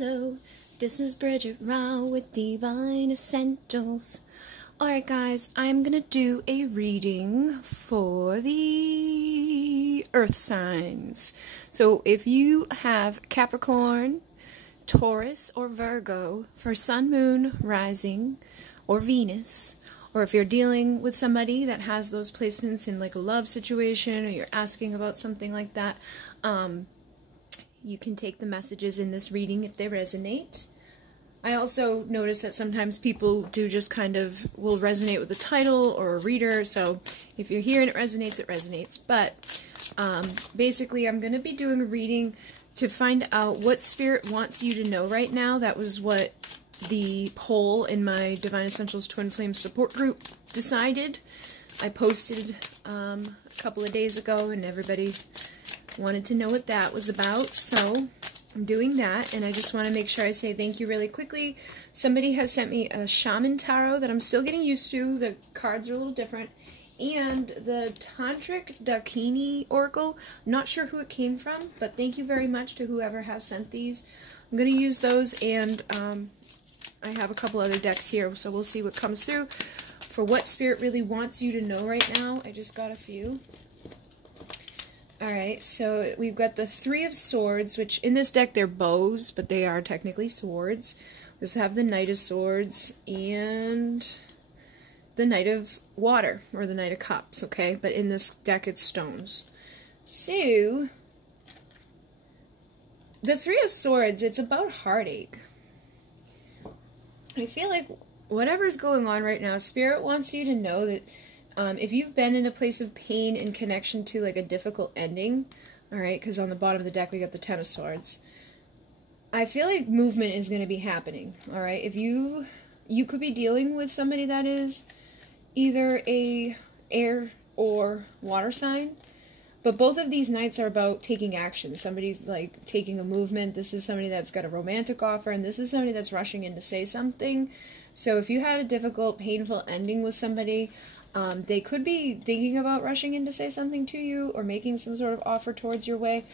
Hello, this is Bridget Rau with Pleiadian Essentials. Alright guys, I'm going to do a reading for the earth signs. So if you have Capricorn, Taurus, or Virgo for Sun, Moon, Rising, or Venus, or if you're dealing with somebody that has those placements in like a love situation, or you're asking about something like that, you can take the messages in this reading if they resonate. I also notice that sometimes people do just kind of will resonate with the title or a reader, so if you're here and it resonates, it resonates. But basically I'm going to be doing a reading to find out what Spirit wants you to know right now. That was what the poll in my Divine Essentials Twin Flame support group decided. I posted a couple of days ago and everybody wanted to know what that was about, so I'm doing that, and I just want to make sure I say thank you really quickly. Somebody has sent me a shaman tarot that I'm still getting used to. The cards are a little different, and the Tantric Dakani Oracle. I'm not sure who it came from, but thank you very much to whoever has sent these. I'm going to use those, and I have a couple other decks here, so we'll see what comes through for what Spirit really wants you to know right now. I just got a few. Alright, so we've got the Three of Swords, which in this deck they're bows, but they are technically swords. We also have the Knight of Swords and the Knight of Water, or the Knight of Cups, okay? But in this deck it's stones. So, the Three of Swords, it's about heartache. I feel like whatever's going on right now, Spirit wants you to know that if you've been in a place of pain in connection to like a difficult ending, alright, because on the bottom of the deck we got the Ten of Swords, I feel like movement is going to be happening, alright? If you could be dealing with somebody that is either a air or water sign, but both of these nights are about taking action. Somebody's like taking a movement. This is somebody that's got a romantic offer, and this is somebody that's rushing in to say something. So if you had a difficult, painful ending with somebody, they could be thinking about rushing in to say something to you or making some sort of offer towards your way.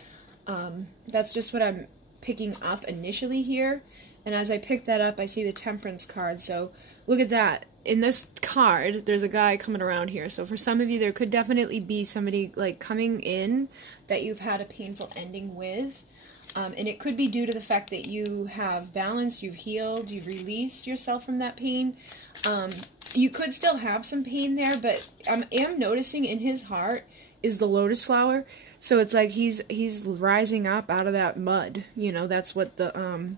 That's just what I'm picking up initially here. And as I pick that up, I see the Temperance card. So look at that. In this card, there's a guy coming around here. So for some of you, there could definitely be somebody like coming in that you've had a painful ending with. And it could be due to the fact that you have balanced, you've healed, you've released yourself from that pain. You could still have some pain there, but I am noticing in his heart is the lotus flower. So it's like he's rising up out of that mud. You know, that's what the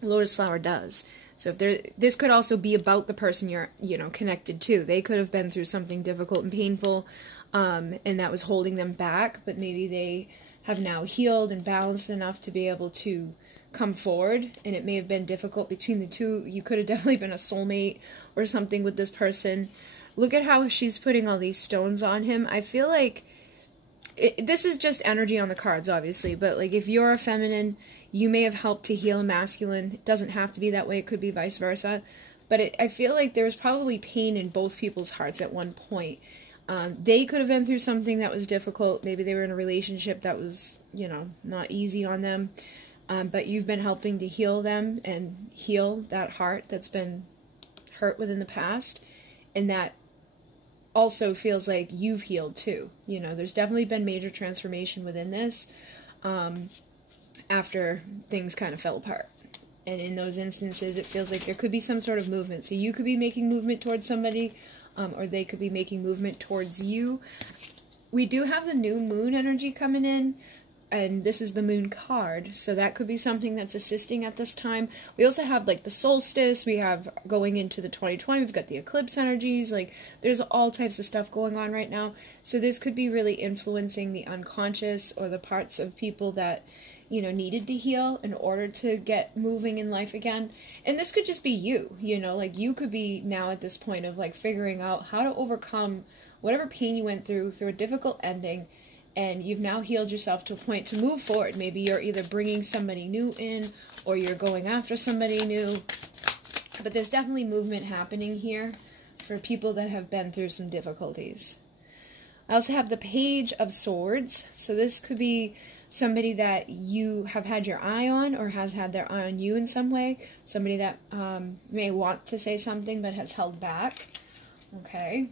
lotus flower does. So if this could also be about the person you're, connected to. They could have been through something difficult and painful, and that was holding them back, but maybe they have now healed and balanced enough to be able to come forward, and it may have been difficult between the two. You could have definitely been a soulmate or something with this person. Look at how she's putting all these stones on him. I feel like this is just energy on the cards, obviously, but like if you're a feminine, you may have helped to heal a masculine. It doesn't have to be that way. It could be vice versa. But I feel like there was probably pain in both people's hearts at one point. They could have been through something that was difficult. Maybe they were in a relationship that was, not easy on them. But you've been helping to heal them and heal that heart that's been hurt within the past. And that also feels like you've healed too. There's definitely been major transformation within this after things kind of fell apart. And in those instances, it feels like there could be some sort of movement. So you could be making movement towards somebody, or they could be making movement towards you. We do have the new moon energy coming in, and this is the moon card, so that could be something that's assisting at this time. We also have like the solstice, we have going into the 2020, we've got the eclipse energies, like there's all types of stuff going on right now. So this could be really influencing the unconscious or the parts of people that, needed to heal in order to get moving in life again. And this could just be you, like you could be now at this point of like figuring out how to overcome whatever pain you went through a difficult ending. And you've now healed yourself to a point to move forward. Maybe you're either bringing somebody new in, or you're going after somebody new. But there's definitely movement happening here for people that have been through some difficulties. I also have the Page of Swords. So this could be somebody that you have had your eye on or has had their eye on you in some way, somebody that may want to say something but has held back. Okay.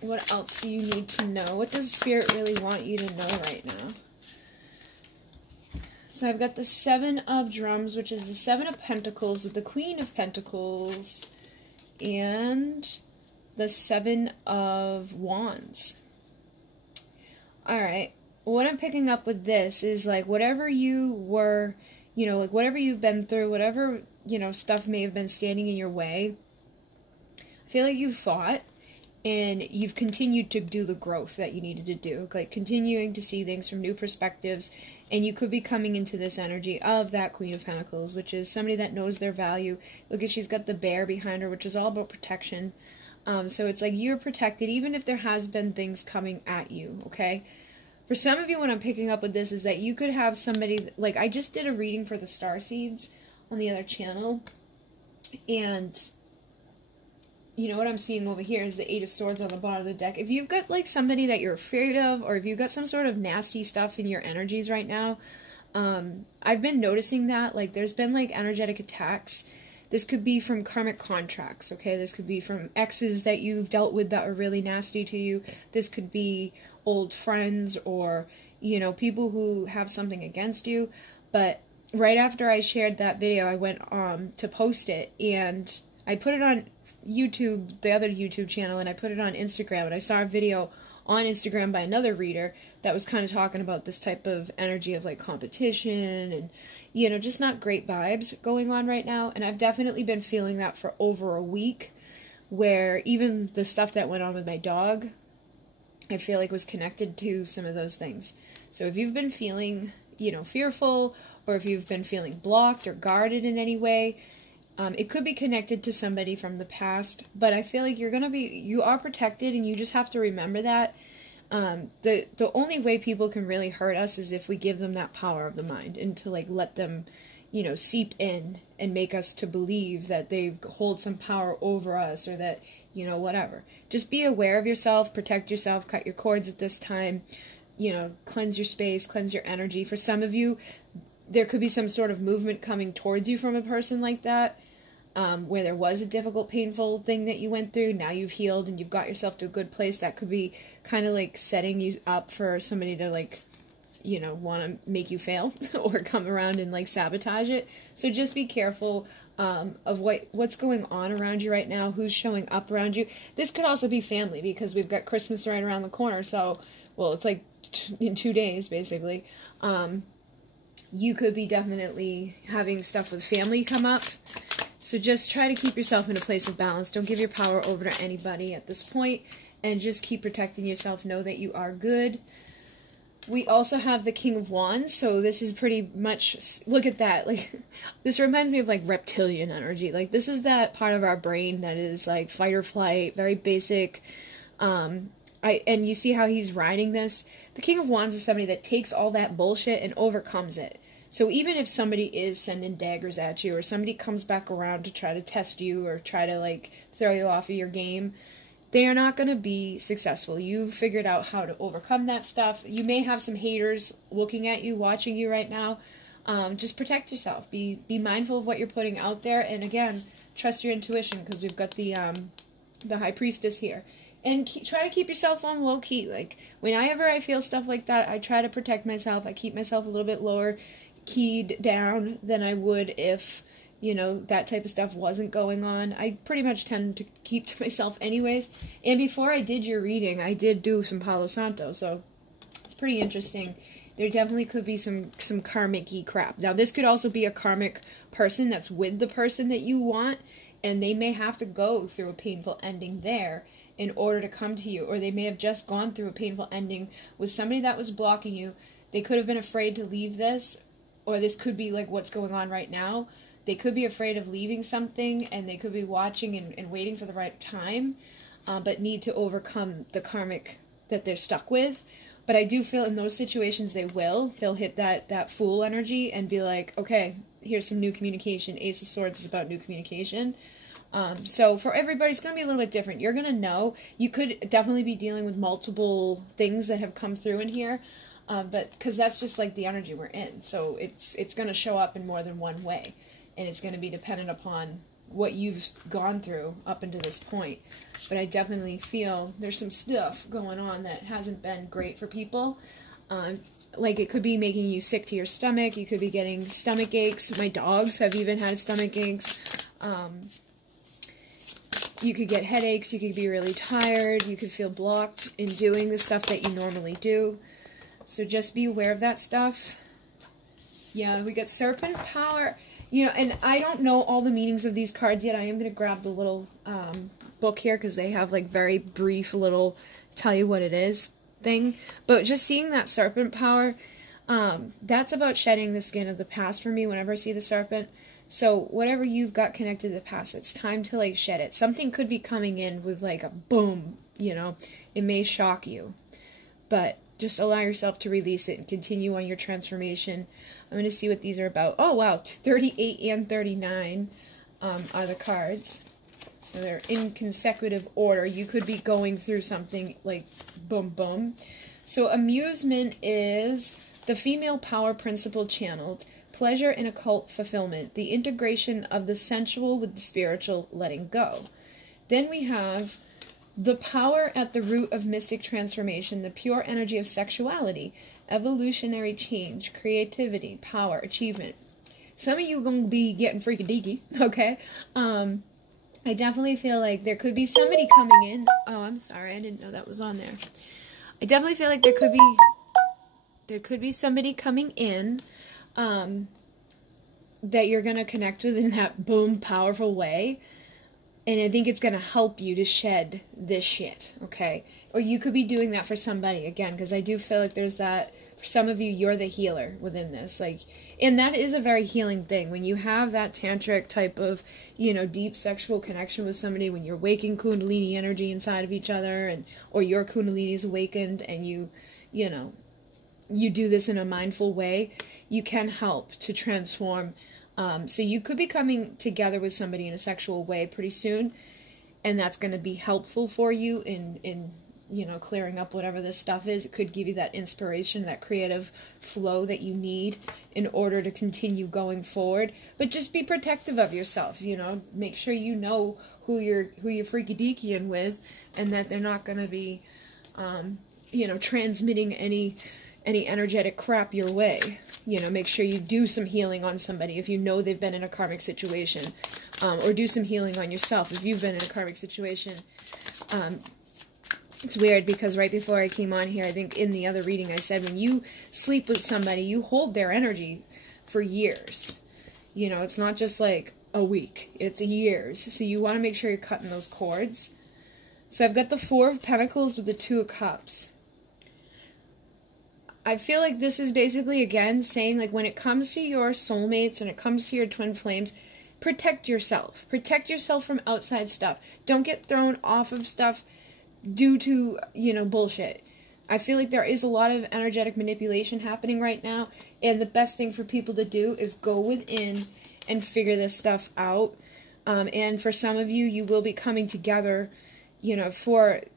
What else do you need to know? What does Spirit really want you to know right now? So I've got the 7 of Drums, which is the 7 of Pentacles with the Queen of Pentacles, and the 7 of Wands. Alright, what I'm picking up with this is, like, whatever you were, you know, like, whatever you've been through, whatever, you know, stuff may have been standing in your way, I feel like you've fought, and you've continued to do the growth that you needed to do, like, continuing to see things from new perspectives, and you could be coming into this energy of that Queen of Pentacles, which is somebody that knows their value. Look at, she's got the bear behind her, which is all about protection. So it's like you're protected, even if there has been things coming at you, okay? For some of you, what I'm picking up with this is that you could have somebody, like, I just did a reading for the Starseeds on the other channel, and you know what I'm seeing over here is the 8 of Swords on the bottom of the deck. If you've got, like, somebody that you're afraid of, or if you've got some sort of nasty stuff in your energies right now, I've been noticing that, like, there's been, like, energetic attacks. This could be from karmic contracts, okay? This could be from exes that you've dealt with that are really nasty to you. This could be old friends or, you know, people who have something against you. But right after I shared that video, I went to post it, and I put it on YouTube, the other YouTube channel, and I put it on Instagram, and I saw a video on Instagram by another reader that was kind of talking about this type of energy of, like, competition and, you know, just not great vibes going on right now. And I've definitely been feeling that for over a week, where even the stuff that went on with my dog, I feel like was connected to some of those things. So if you've been feeling, you know, fearful, or if you've been feeling blocked or guarded in any way, it could be connected to somebody from the past, but I feel like you are protected, and you just have to remember that. The only way people can really hurt us is if we give them that power of the mind, and to, like, let them, you know, seep in and make us to believe that they hold some power over us, or that, you know, whatever. Just be aware of yourself, protect yourself, cut your cords at this time, you know, cleanse your space, cleanse your energy. For some of you, there could be some sort of movement coming towards you from a person like that, where there was a difficult, painful thing that you went through. Now you've healed and you've got yourself to a good place. That could be kind of like setting you up for somebody to, like, you know, want to make you fail or come around and, like, sabotage it. So just be careful of what's going on around you right now, who's showing up around you. This could also be family, because we've got Christmas right around the corner. So, well, it's like in 2 days, basically. You could be definitely having stuff with family come up. So just try to keep yourself in a place of balance. Don't give your power over to anybody at this point, and just keep protecting yourself. Know that you are good. We also have the King of Wands, so this is pretty much, look at that, like, this reminds me of, like, reptilian energy. Like, this is that part of our brain that is, like, fight or flight, very basic. And you see how he's riding this? The King of Wands is somebody that takes all that bullshit and overcomes it. So even if somebody is sending daggers at you, or somebody comes back around to try to test you, or try to, like, throw you off of your game, they are not going to be successful. You've figured out how to overcome that stuff. You may have some haters looking at you, watching you right now. Just protect yourself. Be mindful of what you're putting out there. And again, trust your intuition, because we've got the High Priestess here. And try to keep yourself on low key. Like, whenever I feel stuff like that, I try to protect myself. I keep myself a little bit lower keyed down than I would if, you know, that type of stuff wasn't going on. I pretty much tend to keep to myself anyways. And before I did your reading, I did do some Palo Santo, so it's pretty interesting. There definitely could be some karmic-y crap. Now, this could also be a karmic person that's with the person that you want, and they may have to go through a painful ending there in order to come to you, or they may have just gone through a painful ending with somebody that was blocking you. They could have been afraid to leave this, or this could be like what's going on right now. They could be afraid of leaving something, and they could be watching and waiting for the right time, but need to overcome the karmic that they're stuck with. But I do feel in those situations they will. They'll hit that Fool energy and be like, okay, here's some new communication. Ace of Swords is about new communication. So for everybody, it's going to be a little bit different. You're going to know. You could definitely be dealing with multiple things that have come through in here. But because that's just like the energy we're in. So it's going to show up in more than one way. And it's going to be dependent upon what you've gone through up until this point. But I definitely feel there's some stuff going on that hasn't been great for people. Like it could be making you sick to your stomach. You could be getting stomach aches. My dogs have even had stomach aches. You could get headaches. You could be really tired. You could feel blocked in doing the stuff that you normally do. So just be aware of that stuff. Yeah, we got Serpent Power. You know, and I don't know all the meanings of these cards yet. I am going to grab the little book here because they have like very brief little tell you what it is thing. But just seeing that Serpent Power, that's about shedding the skin of the past for me whenever I see the serpent. So whatever you've got connected to the past, it's time to like shed it. Something could be coming in with like a boom, you know. It may shock you. But just allow yourself to release it and continue on your transformation. I'm going to see what these are about. Oh, wow. 38 and 39 are the cards. So they're in consecutive order. You could be going through something like boom, boom. So amusement is the female power principle channeled. Pleasure and occult fulfillment. The integration of the sensual with the spiritual, letting go. Then we have the power at the root of mystic transformation, the pure energy of sexuality, evolutionary change, creativity, power, achievement. Some of you are going to be getting freaky deaky, okay? I definitely feel like there could be somebody coming in. Oh, I'm sorry, I didn't know that was on there. I definitely feel like there could be somebody coming in that you're going to connect with in that boom, powerful way. And I think it's going to help you to shed this shit, okay? Or you could be doing that for somebody, again, because I do feel like there's that, for some of you, you're the healer within this. Like, and that is a very healing thing. When you have that tantric type of, you know, deep sexual connection with somebody, when you're waking kundalini energy inside of each other, and or your kundalini is awakened, and you know, you do this in a mindful way, you can help to transform. So you could be coming together with somebody in a sexual way pretty soon, and that's going to be helpful for you in you know, clearing up whatever this stuff is. It could give you that inspiration, that creative flow that you need in order to continue going forward. But just be protective of yourself, you know. Make sure you know who you're freaky deakying with, and that they're not going to be, you know, transmitting any energetic crap your way. You know, make sure you do some healing on somebody if you know they've been in a karmic situation, or do some healing on yourself if you've been in a karmic situation. It's weird because right before I came on here, I think in the other reading I said when you sleep with somebody, you hold their energy for years. You know, it's not just like a week, it's years. So you want to make sure you're cutting those cords. So I've got the Four of Pentacles with the Two of Cups. I feel like this is basically, again, saying, like, when it comes to your soulmates and it comes to your twin flames, protect yourself. Protect yourself from outside stuff. Don't get thrown off of stuff due to, you know, bullshit. I feel like there is a lot of energetic manipulation happening right now, and the best thing for people to do is go within and figure this stuff out. And for some of you, you will be coming together, you know,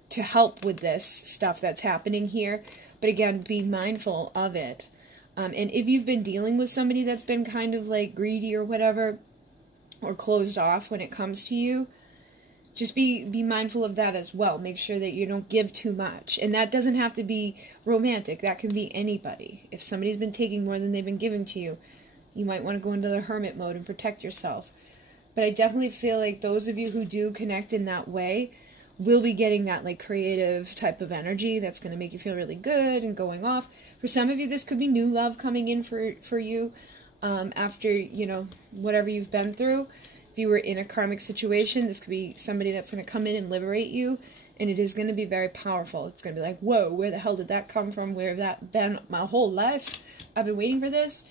to help with this stuff that's happening here. But again, be mindful of it. And if you've been dealing with somebody that's been kind of like greedy or whatever, or closed off when it comes to you, just be mindful of that as well. Make sure that you don't give too much. And that doesn't have to be romantic. That can be anybody. If somebody's been taking more than they've been giving to you, you might want to go into the hermit mode and protect yourself. But I definitely feel like those of you who do connect in that way will be getting that like creative type of energy that's going to make you feel really good and going off. For some of you, this could be new love coming in for you after, you know, whatever you've been through. If you were in a karmic situation, this could be somebody that's going to come in and liberate you, and it is going to be very powerful. It's going to be like, whoa, where the hell did that come from? Where have that been my whole life? I've been waiting for this.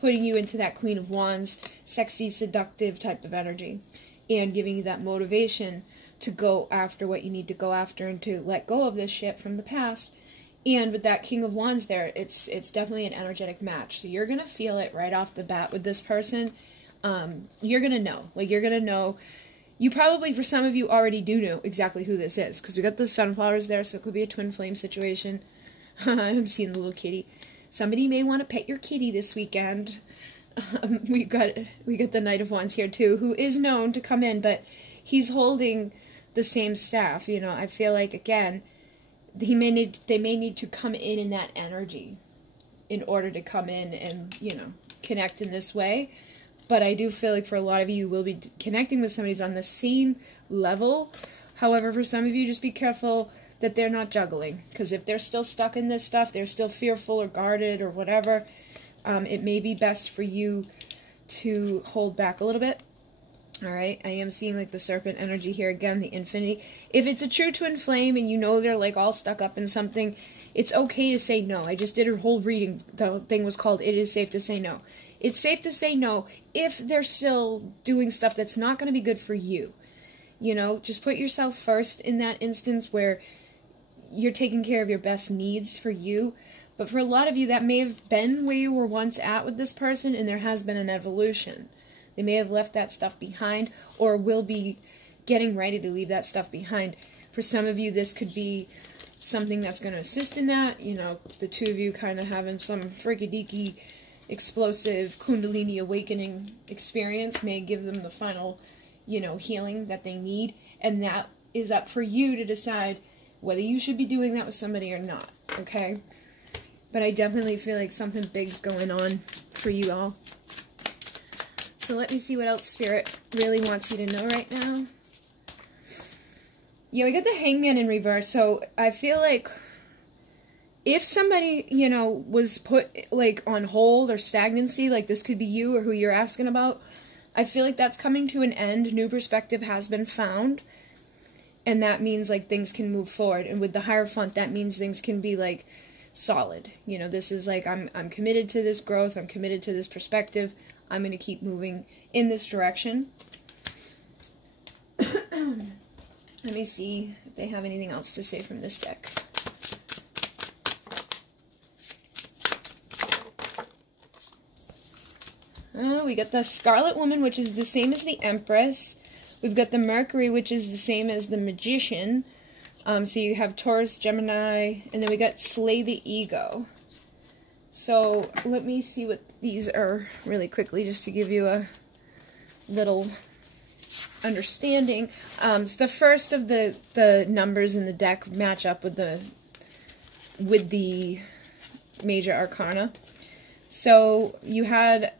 Putting you into that Queen of Wands, sexy, seductive type of energy, and giving you that motivation to go after what you need to go after and to let go of this shit from the past. And with that King of Wands there, it's definitely an energetic match. So you're going to feel it right off the bat with this person. You're going to know. Like, you're going to know. You probably, for some of you, already do know exactly who this is. Because we got the sunflowers there, so it could be a twin flame situation. I'm seeing the little kitty. Somebody may want to pet your kitty this weekend. We got the Knight of Wands here too, who is known to come in, but he's holding the same staff. You know, I feel like, again, they may need to come in that energy in order to come in and, you know, connect in this way. But I do feel like for a lot of you, you will be connecting with somebody who's on the same level. However, for some of you, just be careful that they're not juggling. Because if they're still stuck in this stuff, they're still fearful or guarded or whatever, it may be best for you to hold back a little bit. Alright, I am seeing like the serpent energy here again, the infinity. If it's a true twin flame and you know they're like all stuck up in something, it's okay to say no. I just did a whole reading. The thing was called It Is Safe to Say No. It's safe to say no if they're still doing stuff that's not going to be good for you. You know, just put yourself first in that instance where you're taking care of your best needs for you. But for a lot of you, that may have been where you were once at with this person, and there has been an evolution. They may have left that stuff behind or will be getting ready to leave that stuff behind. For some of you, this could be something that's going to assist in that. You know, the two of you kind of having some freaky-deaky, explosive Kundalini awakening experience may give them the final, you know, healing that they need. And that is up for you to decide whether you should be doing that with somebody or not, okay? But I definitely feel like something big's going on for you all. So let me see what else Spirit really wants you to know right now. Yeah, we got the Hangman in reverse. So I feel like if somebody, you know, was put like on hold or stagnancy, like this could be you or who you're asking about, I feel like that's coming to an end. New perspective has been found. And that means like things can move forward. And with the Hierophant, that means things can be like solid. You know, this is like, I'm committed to this growth. I'm committed to this perspective. I'm going to keep moving in this direction. Let me see if they have anything else to say from this deck. We got the Scarlet Woman, which is the same as the Empress. We've got the Mercury, which is the same as the Magician. So you have Taurus, Gemini, and then we got Slay the Ego. So let me see what these are really quickly, just to give you a little understanding. So the first of the numbers in the deck match up with the major arcana. So you had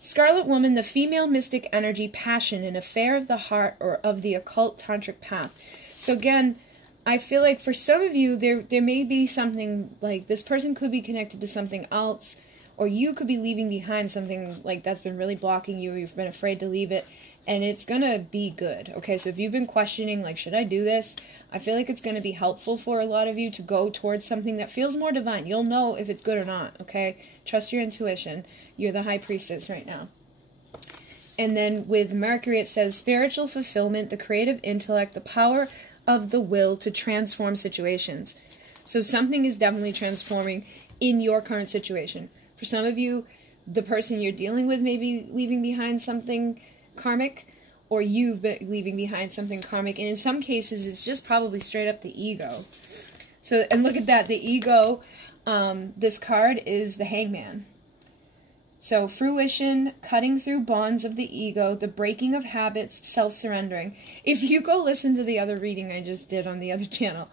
Scarlet Woman, the female mystic energy, passion, an affair of the heart, or of the occult tantric path. So again, I feel like for some of you, there may be something like this person could be connected to something else, or you could be leaving behind something like that's been really blocking you, or you've been afraid to leave it, and it's going to be good. Okay, so if you've been questioning, like, should I do this? I feel like it's going to be helpful for a lot of you to go towards something that feels more divine. You'll know if it's good or not, okay? Trust your intuition. You're the High Priestess right now. And then with Mercury, it says spiritual fulfillment, the creative intellect, the power of the will to transform situations. So something is definitely transforming in your current situation. For some of you, the person you're dealing with may be leaving behind something karmic, or you've been leaving behind something karmic, and in some cases, it's just probably straight up the ego. So, and look at that, the ego, this card is the Hangman. So, fruition, cutting through bonds of the ego, the breaking of habits, self-surrendering. If you go listen to the other reading I just did on the other channel,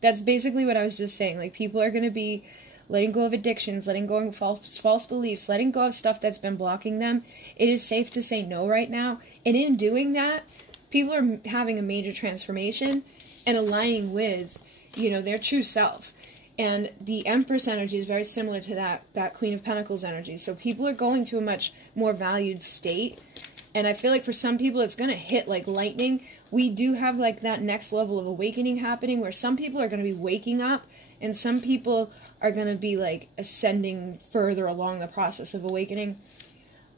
that's basically what I was just saying. Like, people are going to be letting go of addictions, letting go of false beliefs, letting go of stuff that's been blocking them. It is safe to say no right now. And in doing that, people are having a major transformation and aligning with, you know, their true self. And the Empress energy is very similar to that Queen of Pentacles energy. So people are going to a much more valued state. And I feel like for some people it's going to hit like lightning. We do have like that next level of awakening happening where some people are going to be waking up and some people are going to be like ascending further along the process of awakening.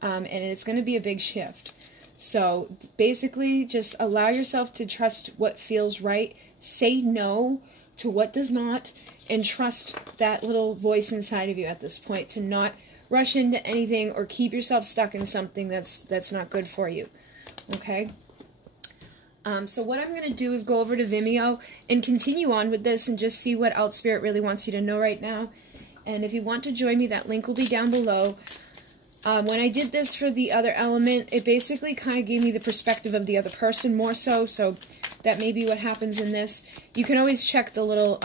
And it's going to be a big shift. So basically just allow yourself to trust what feels right. Say no to what does not, and trust that little voice inside of you at this point to not rush into anything or keep yourself stuck in something that's not good for you. Okay? So what I'm going to do is go over to Vimeo and continue on with this and just see what else Spirit really wants you to know right now. And if you want to join me, that link will be down below. When I did this for the other element, it basically kind of gave me the perspective of the other person more so that may be what happens in this. You can always check the little,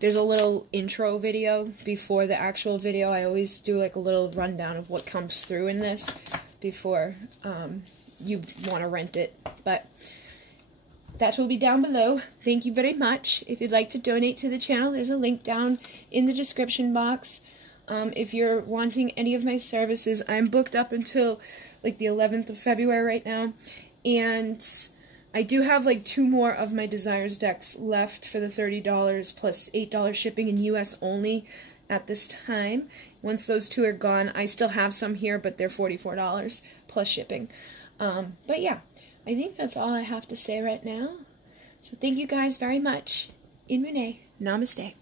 there's a little intro video before the actual video. I always do like a little rundown of what comes through in this before you want to rent it. But that will be down below. Thank you very much. If you'd like to donate to the channel, there's a link down in the description box. If you're wanting any of my services, I'm booked up until like the 11th of February right now. And I do have like 2 more of my Desires decks left for the $30 plus $8 shipping in US only at this time. Once those 2 are gone, I still have some here, but they're $44 plus shipping. But yeah, I think that's all I have to say right now. So thank you guys very much. In Mune. Namaste.